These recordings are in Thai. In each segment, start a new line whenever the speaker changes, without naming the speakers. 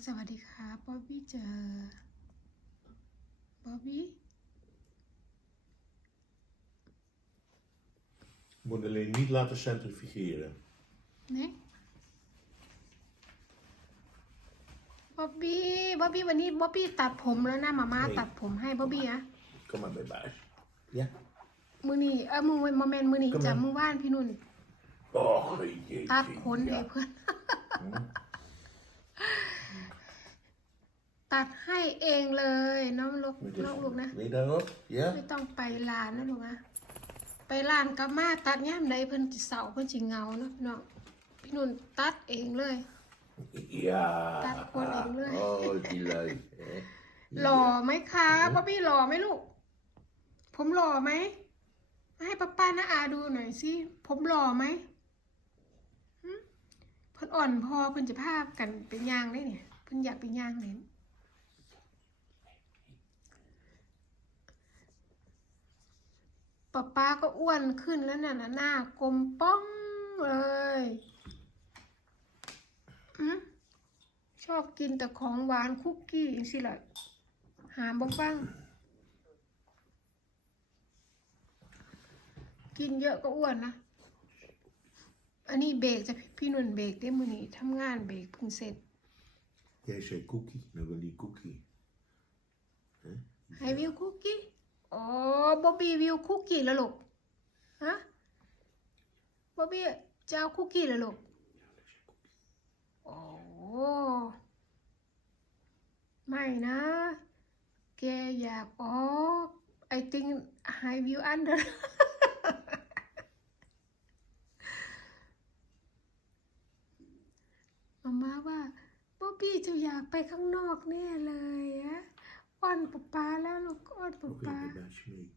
ฮัลโหลสวัสดีครับบ๊อบบี้เจอบ๊อบบี้
Moet alleen niet laten centrifugeren.
เนี่ยบ๊อบบี้บ๊อบบี้วันนี้บ๊อบบี้ตัดผมแล้วนะมาม่า
เฮ้ย
ตัดผมให้บ๊อบบี้อะ
Kom maar bij baas. Ja?
มือนี่เออมือโมเมนต์มือนี่
ก็มา
จะมือว่านพี่นุ่น
Och, jeetje.
ตัดขนให้
ja.
เพื่อน
Hm.
ตัดให้เองเลยน้องลูก
Moet je
น้องลูกนะ
Wil je daarop? Ja?
ไม่ต้องไปลานนะลูกนะ ไปลานกับมาตัดย่ามใดเพิ่นจิเสาเพิ่นจิเหงาเนาะพี่น้องพี่นุ่นตัดเองเลย
Ja.
Dat kon ik niet.
Oh, die lui. hè.
หล่อไหมคะป๊อบบี้หล่อไหมลูก ผมหล่อไหมมาให้ป้าป้าน้าอาดูหน่อยสิผมหล่อไหมหึเพิ่นอ่อนพอเพิ่นจะพากันเป็นย่างได้เนี่ยเพิ่นอยากเป็นย่างเลย ป้าป้าก็อ้วนขึ้นแล้วน่ะนะหน้ากลมป้องเลยอืมชอบกินแต่ของหวานคุกกี้สิล่ะหาบ่ฟังกินเยอะก็อ้วนนะ อันนี้เบรกจะพี่หนุ่นเบรกได้มือนี้ทำงานเบรกเพิ่งเสร็จ
Jij zei cookie, dan wil die cookie. Hè?
ให้วิวคุกกี้ อ๋อบอบบี้วิวคุกกี้ล้วลูกฮะบอบบี้จะเอาคุกกี้ล้วลูกโอ้ไม่นะแกอยากอ๋อก I think high view under มาม่าว่าบ๊อบบี้จะอยากไปข้างนอกแน่เลยอะ อ้อนป๊าป๊าแล้วลูกอ้อนป๊า
Ook
ป๊า
even bij baasje mee.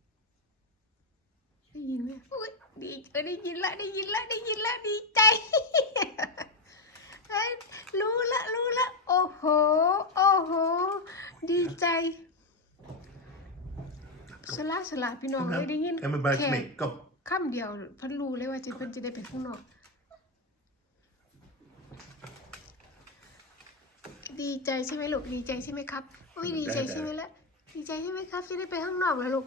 ได้ยินไหมอุ้ยดีเออได้ยินละได้ยินละได้ยินละดีใจเอ้ยรู้ละรู้ละโอ้โหโอ้โหดีใจสละสละพี่น้อง
Kom
เลยได้ยิน
nou. En mijn baasje
แค่
mee. Kom.
คำเดียวเพิ่นรู้เลยว่าจะเพิ่นจะได้ไปข้างนอก ดีใจใช่ไหมลูกดีใจใช่ไหมครับอุ้ยดีใจใช่ไหมละดีใจใช่ไหมครับจะได้ไปข้างนอกแล้วลูก